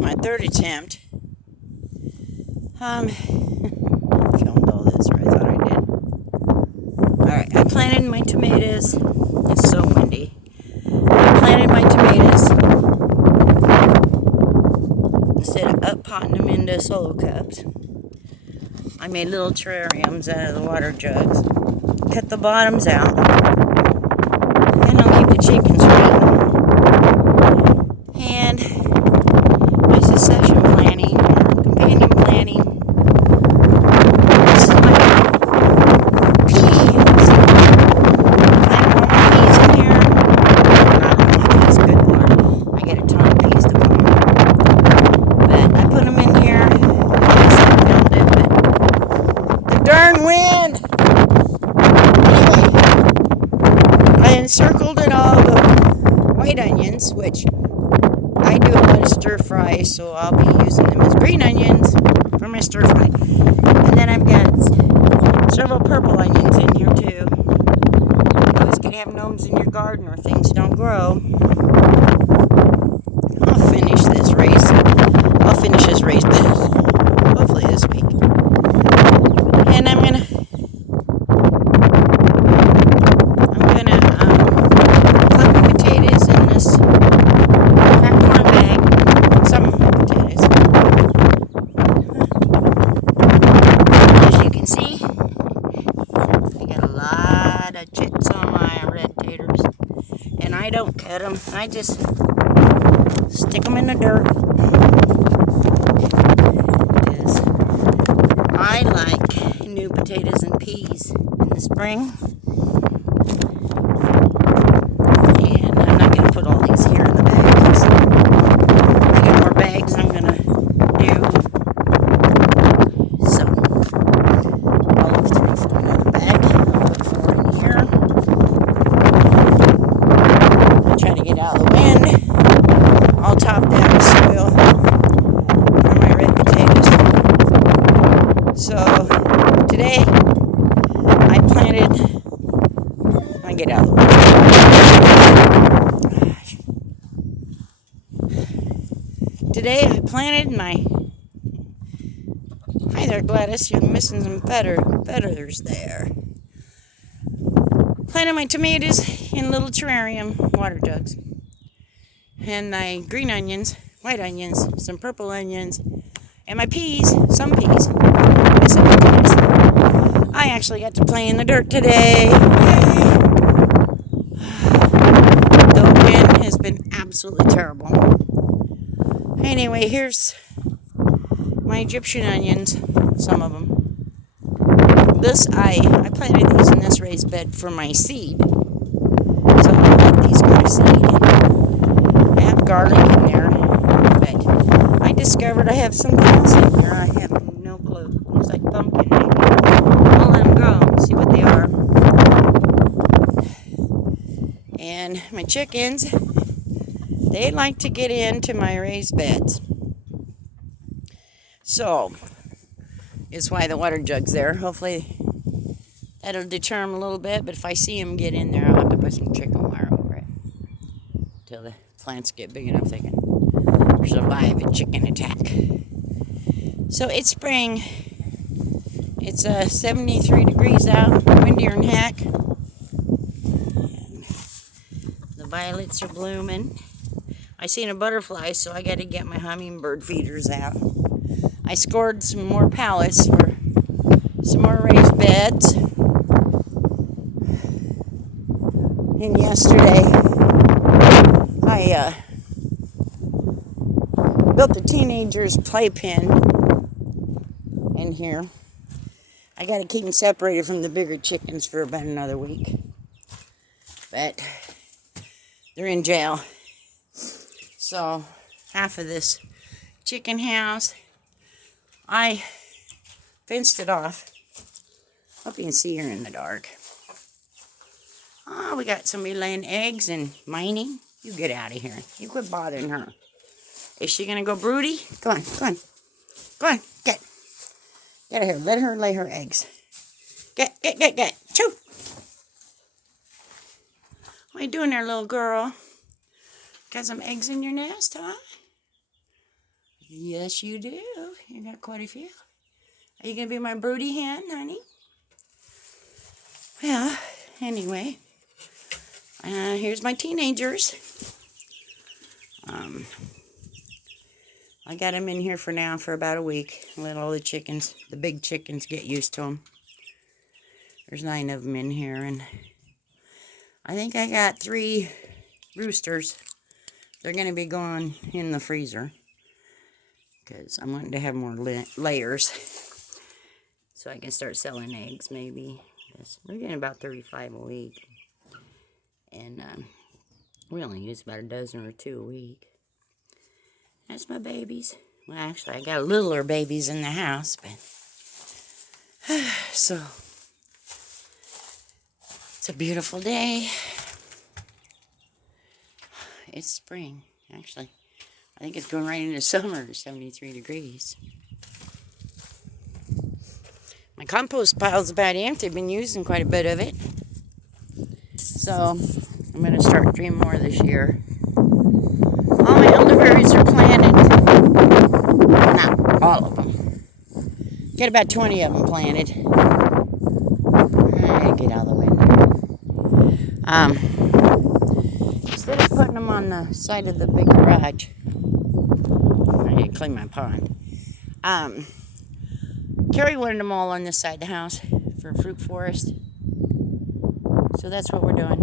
my third attempt. Filmed all this, or I thought I did. Alright, I planted my tomatoes. It's so windy. I planted my tomatoes. Instead of up-potting them into solo cups, I made little terrariums out of the water jugs. Cut the bottoms out. And I'll keep the chickens around. And my succession planting, or companion planting. This is my peas. Plant all my peas in here. That's good, Lord. I get a ton of peas to plant. But I put them in here. Yes, I filmed it, but the darn wind! Anyway, I encircled it all with white onions, which I do a lot of stir fry, so I'll be using them as green onions for my stir fry. And then I've got several purple onions in here too. You always can have gnomes in your garden or things don't grow. I'll finish this race. Hopefully this week. And I'm gonna put the potatoes in this popcorn bag. Some potatoes. As you can see, I got a lot of chits on my red taters. And I don't cut them. I just stick them in the dirt. Because I like new potatoes and peas in the spring. And I'm not going to put all these here in the bag because I got more bags I'm going to do. So I'll look through for another bag. I'll put 4 in here. I'll try to get out of the wind. I'll top down soil for my red potatoes. So today I planted. I get out of the way. Today I planted my. Hi there, Gladys. You're missing some feathers there. Planted my tomatoes in little terrarium water jugs. And my green onions, white onions, some purple onions, and my peas, some peas. I actually got to play in the dirt today. Yay! The wind has been absolutely terrible. Anyway, here's my Egyptian onions, some of them. I planted these in this raised bed for my seed. So I like these kind of seed. I have garlic in there, but I discovered I have something else in there. I have no clue. Looks like pumpkin, maybe. I'll let them grow, see what they are. And my chickens, they like to get into my raised beds. So, it's why the water jug's there. Hopefully, that'll deter them a little bit. But if I see them get in there, I'll have to put some chicken wire over it until the plants get big enough they can survive a chicken attack. So it's spring. It's 73 degrees out, windier than heck. And the violets are blooming. I seen a butterfly, so I got to get my hummingbird feeders out. I scored some more pallets for some more raised beds. And yesterday, I built the teenager's playpen in here. I got to keep them separated from the bigger chickens for about another week. But they're in jail. So half of this chicken house, I fenced it off. Hope you can see her in the dark. Oh, we got somebody laying eggs and mining. You get out of here. You quit bothering her. Is she going to go broody? Go on, go on. Go on, get. Get out of here. Let her lay her eggs. Get. Choo. What are you doing there, little girl? Got some eggs in your nest, huh? Yes, you do. You got quite a few. Are you going to be my broody hen, honey? Well, anyway, here's my teenagers. I got them in here for now for about a week. Let all the chickens, the big chickens, get used to them. There's 9 of them in here, and I think I got 3 roosters. They're going to be going in the freezer because I'm wanting to have more layers so I can start selling eggs maybe. We're getting about 35 a week, and we only use about a dozen or 2 a week. That's my babies. Well, actually, I got littler babies in the house, but so it's a beautiful day. It's spring, actually. I think it's going right into summer, 73 degrees. My compost pile's about empty. I've been using quite a bit of it. So I'm going to start 3 more this year. All my elderberries are planted. Not all of them. Get about 20 of them planted. I get out of the window. Instead of putting them on the side of the big garage, I need to clean my pond. Carrie wanted them all on this side of the house for a fruit forest. So that's what we're doing.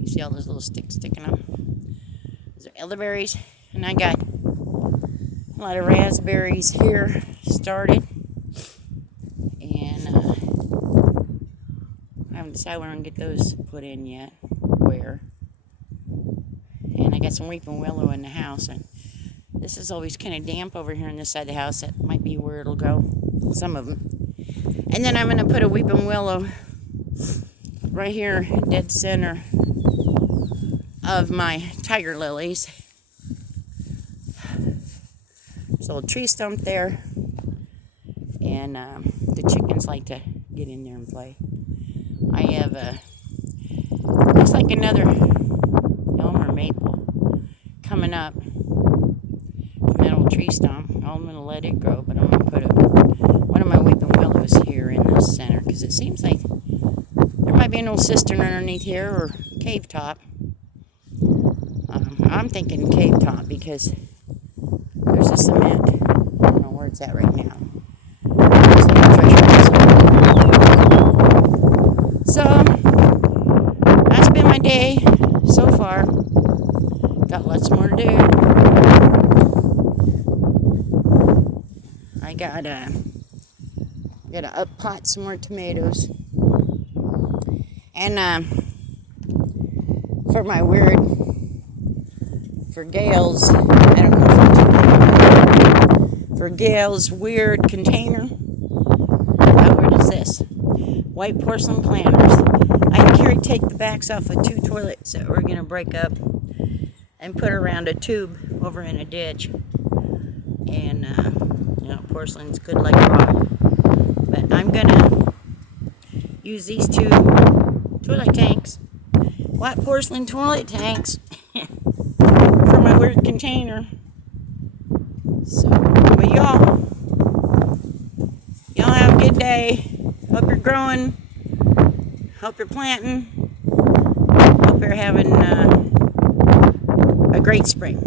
You see all those little sticks sticking up? Those are elderberries. And I got a lot of raspberries here started. And I haven't decided where I'm going to get those put in yet. Where. And I got some weeping willow in the house. And this is always kind of damp over here on this side of the house. That might be where it'll go. Some of them. And then I'm going to put a weeping willow right here, dead center of my tiger lilies. There's a little tree stump there. And the chickens like to get in there and play. I have looks like another elm or maple coming up from that old tree stump. I'm going to let it grow, but I'm going to put one of my weeping willows here in the center because it seems like there might be an old cistern underneath here or cave top. I'm thinking cave top because there's a cement. I don't know where it's at right now. It's like a treasure. So that's been my day so far. Got lots more to do. I gotta up pot some more tomatoes. And for Gail's, I don't know if for Gail's weird container. How weird is this? White porcelain planters. I had Carrie take the backs off of 2 toilets that we're gonna break up and put around a tube over in a ditch. And porcelain's good like rock. But I'm gonna use these 2 toilet tanks, white porcelain toilet tanks, for my weird container. So, but y'all have a good day. Hope you're growing. Hope you're planting. Hope you're having a great spring.